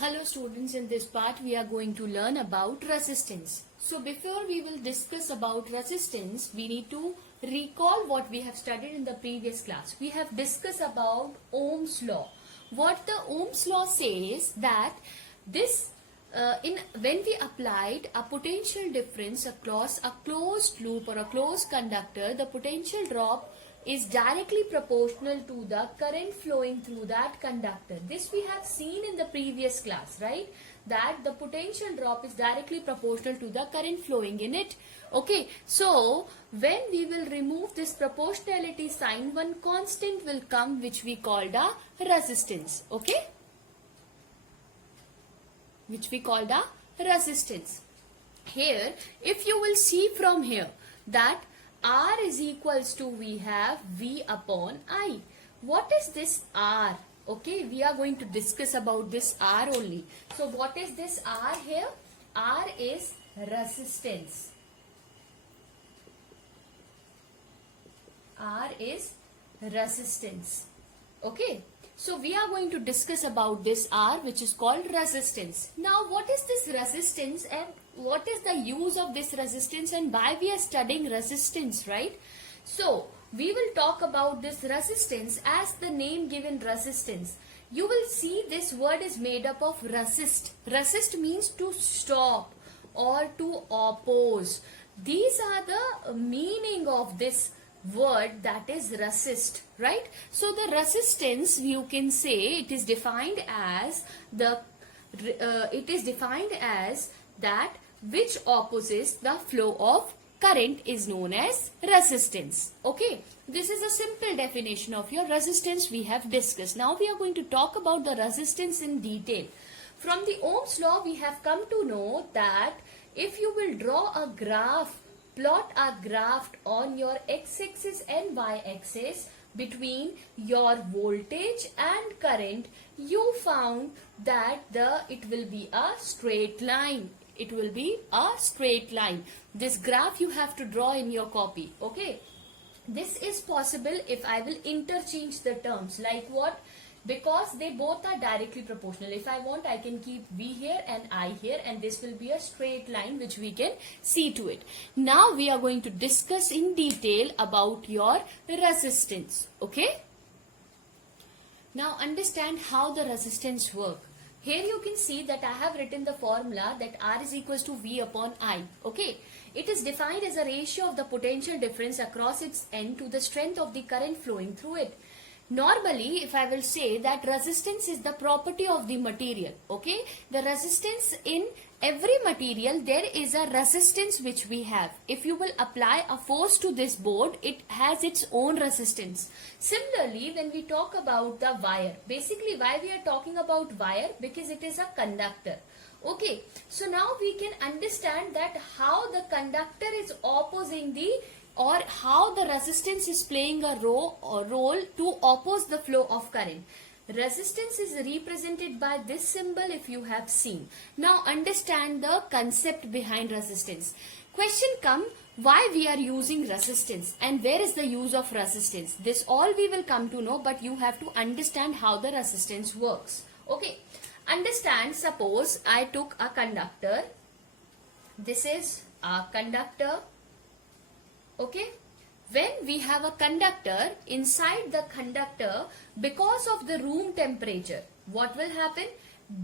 Hello students, in this part we are going to learn about resistance. So before we will discuss about resistance, we need to recall what we have studied in the previous class. We have discussed about Ohm's law. What the Ohm's law says that this when we applied a potential difference across a closed loop or a closed conductor, the potential drop is directly proportional to the current flowing through that conductor. This we have seen in the previous class, right? That the potential drop is directly proportional to the current flowing in it. Okay, so when we will remove this proportionality sign, one constant will come which we called a resistance. Okay, which we called a resistance. Here, if you will see from here that R is equals to, we have V upon I. What is this R? Okay, we are going to discuss about this R only. So what is this R here? R is resistance. R is resistance. Okay, so we are going to discuss about this R, which is called resistance. Now what is this resistance and what is the use of this resistance and why we are studying resistance, right? So we will talk about this resistance as the name given resistance. You will see this word is made up of resist. Resist means to stop or to oppose. These are the meaning of this word, that is resist, right? So the resistance, you can say it is defined as that which opposes the flow of current is known as resistance. Okay, this is a simple definition of your resistance we have discussed. Now we are going to talk about the resistance in detail. From the Ohm's law we have come to know that if you will draw a graph, plot a graph on your x-axis and y-axis between your voltage and current, you found that it will be a straight line. It will be a straight line. This graph you have to draw in your copy. Okay. This is possible if I will interchange the terms. Like what? Because they both are directly proportional. If I want, I can keep V here and I here, and this will be a straight line which we can see to it. Now we are going to discuss in detail about your resistance. Okay. Now understand how the resistance works. Here you can see that I have written the formula that R is equals to V upon I. Okay. It is defined as a ratio of the potential difference across its end to the strength of the current flowing through it. Normally, if I will say that resistance is the property of the material. Okay. The resistance in every material, there is a resistance which we have. If you will apply a force to this board, it has its own resistance. Similarly, when we talk about the wire, basically why we are talking about wire? Because it is a conductor. Okay, so now we can understand that how the conductor is opposing or how the resistance is playing a role to oppose the flow of current. Resistance is represented by this symbol if you have seen. Now understand the concept behind resistance. Question come, why we are using resistance and where is the use of resistance? This all we will come to know, but you have to understand how the resistance works. Okay, understand, suppose I took a conductor. This is a conductor. Okay. When we have a conductor, inside the conductor, because of the room temperature, what will happen?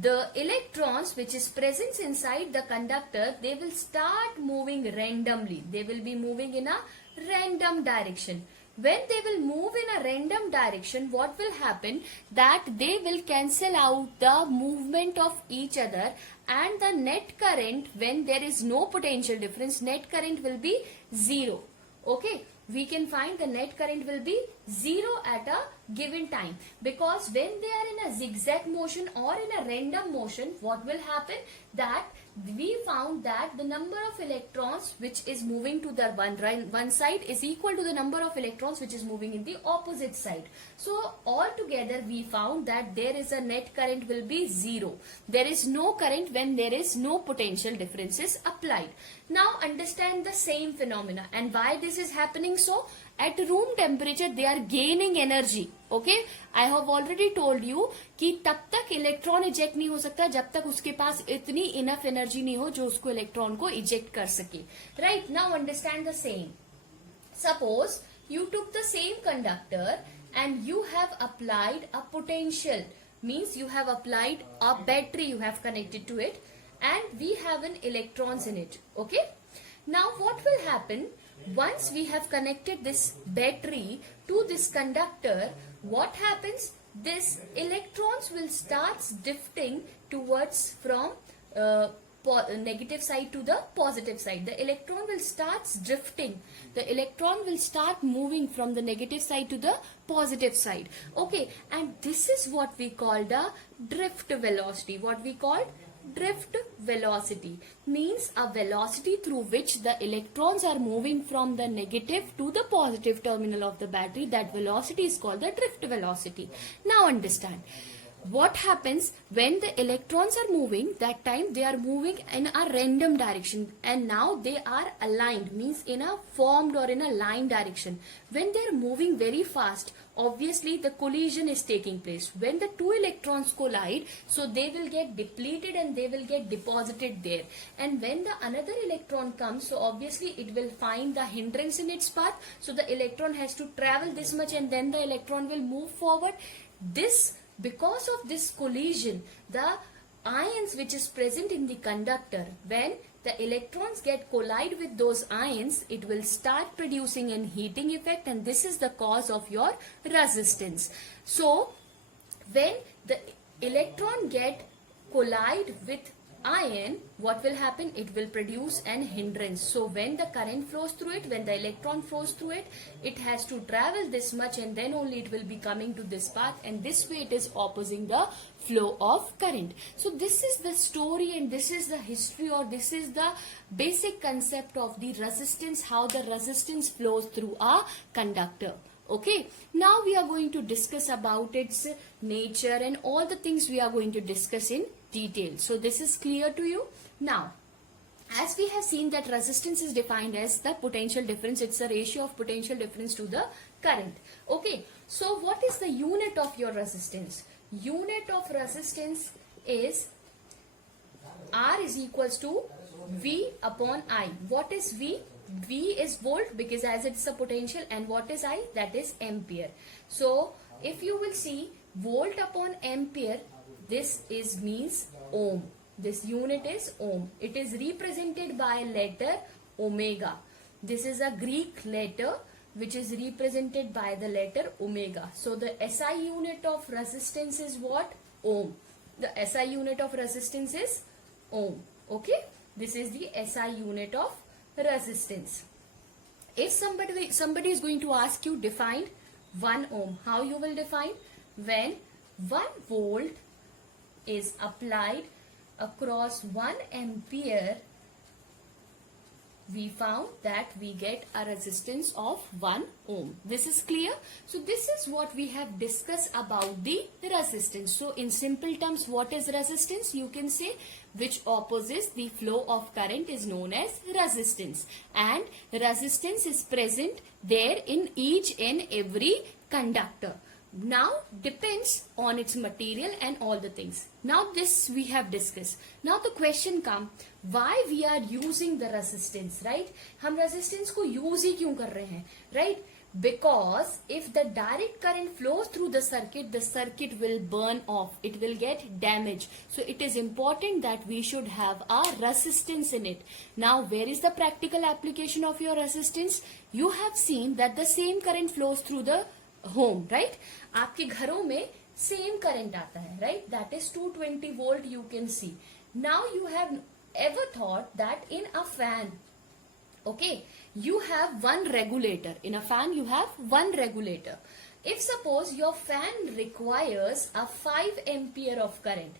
The electrons which is present inside the conductor, they will start moving randomly. They will be moving in a random direction. When they will move in a random direction, what will happen? That they will cancel out the movement of each other, and the net current, when there is no potential difference, net current will be zero. Okay, we can find the net current will be zero at a given time, because when they are in a zigzag motion or in a random motion, what will happen? That we found that the number of electrons which is moving to the one side is equal to the number of electrons which is moving in the opposite side. So altogether we found that there is a net current will be zero. There is no current when there is no potential differences applied. Now understand the same phenomena and why this is happening. So at room temperature they are gaining energy. Okay, I have already told you कि तब तक electron eject नहीं हो सकता जब तक उसके पास इतनी इनफ एनर्जी नहीं हो जो उसको इलेक्ट्रॉन को इजेक्ट कर सके. Right, now understand the same. Suppose you took the same conductor and you have applied a potential, means you have applied a battery, you have connected to it, and we have an electrons in it. Okay, now what will happen once we have connected this battery to this conductor? What happens? This electrons will start drifting towards from negative side to the positive side. The electron will start drifting. The electron will start moving from the negative side to the positive side. Okay, and this is what we call the drift velocity. What we call drift velocity means a velocity through which the electrons are moving from the negative to the positive terminal of the battery. That velocity is called the drift velocity. Now understand. What happens when the electrons are moving? That time they are moving in a random direction and now they are aligned, means in a formed or in a line direction. When they are moving very fast, obviously the collision is taking place. When the two electrons collide, so they will get depleted and they will get deposited there. And when the another electron comes, so obviously it will find the hindrance in its path. So the electron has to travel this much and then the electron will move forward. Because of this collision, the ions which is present in the conductor, when the electrons get collide with those ions, it will start producing an heating effect, and this is the cause of your resistance. So when the electron get collide with ion, what will happen? It will produce an hindrance. So when the current flows through it, when the electron flows through it, it has to travel this much and then only it will be coming to this path, and this way it is opposing the flow of current. So this is the story and this is the history, or this is the basic concept of the resistance, how the resistance flows through a conductor. Okay, now we are going to discuss about its nature and all the things we are going to discuss in detail. So this is clear to you. Now, as we have seen that resistance is defined as the potential difference. It's a ratio of potential difference to the current. Okay, so what is the unit of your resistance? Unit of resistance is R is equals to V upon I. What is V? V is volt because as it's a potential, and what is I? That is ampere. So if you will see volt upon ampere, this is means ohm. This unit is ohm. It is represented by letter omega. This is a Greek letter which is represented by the letter omega. So the SI unit of resistance is what? Ohm. The SI unit of resistance is ohm. Okay, this is the SI unit of resistance. If somebody is going to ask you define 1 ohm, how you will define? When 1 volt is applied across 1 ampere, we found that we get a resistance of 1 ohm. This is clear? So this is what we have discussed about the resistance. So in simple terms, what is resistance? You can say which opposes the flow of current is known as resistance, and resistance is present there in each and every conductor. Now depends on its material and all the things. Now this we have discussed. Now the question come, why we are using the resistance, right? हम resistance को use ही क्यों कर रहे हैं, right? Because if the direct current flows through the circuit will burn off. It will get damaged. So it is important that we should have a resistance in it. Now where is the practical application of your resistance? You have seen that the same current flows through the home, right? आपके घरों में same current आता है, right? That is 220 volt you can see. Now you have ever thought that in a fan, okay, you have one regulator. In a fan you have one regulator. If suppose your fan requires a 5 ampere of current,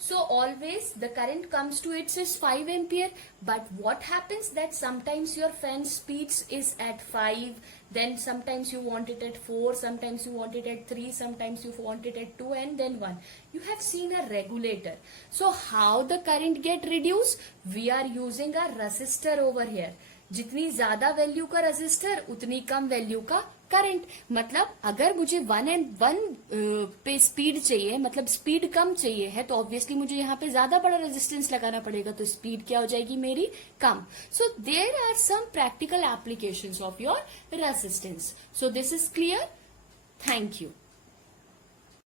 so always the current comes to it is 5 ampere, but what happens that sometimes your fan speeds is at 5, then sometimes you want it at 4, sometimes you want it at 3, sometimes you want it at 2, and then 1. You have seen a regulator. So how the current get reduced? We are using a resistor over here. जितनी ज्यादा value का resistor उतनी कम value का current. मतलब अगर मुझे 1 पे speed चाहिए, मतलब स्पीड कम चाहिए है, तो ऑब्वियसली मुझे यहाँ पे ज्यादा बड़ा रेजिस्टेंस लगाना पड़ेगा, तो स्पीड क्या हो जाएगी मेरी, कम। So there are some practical applications of your resistance. So this is clear. Thank you.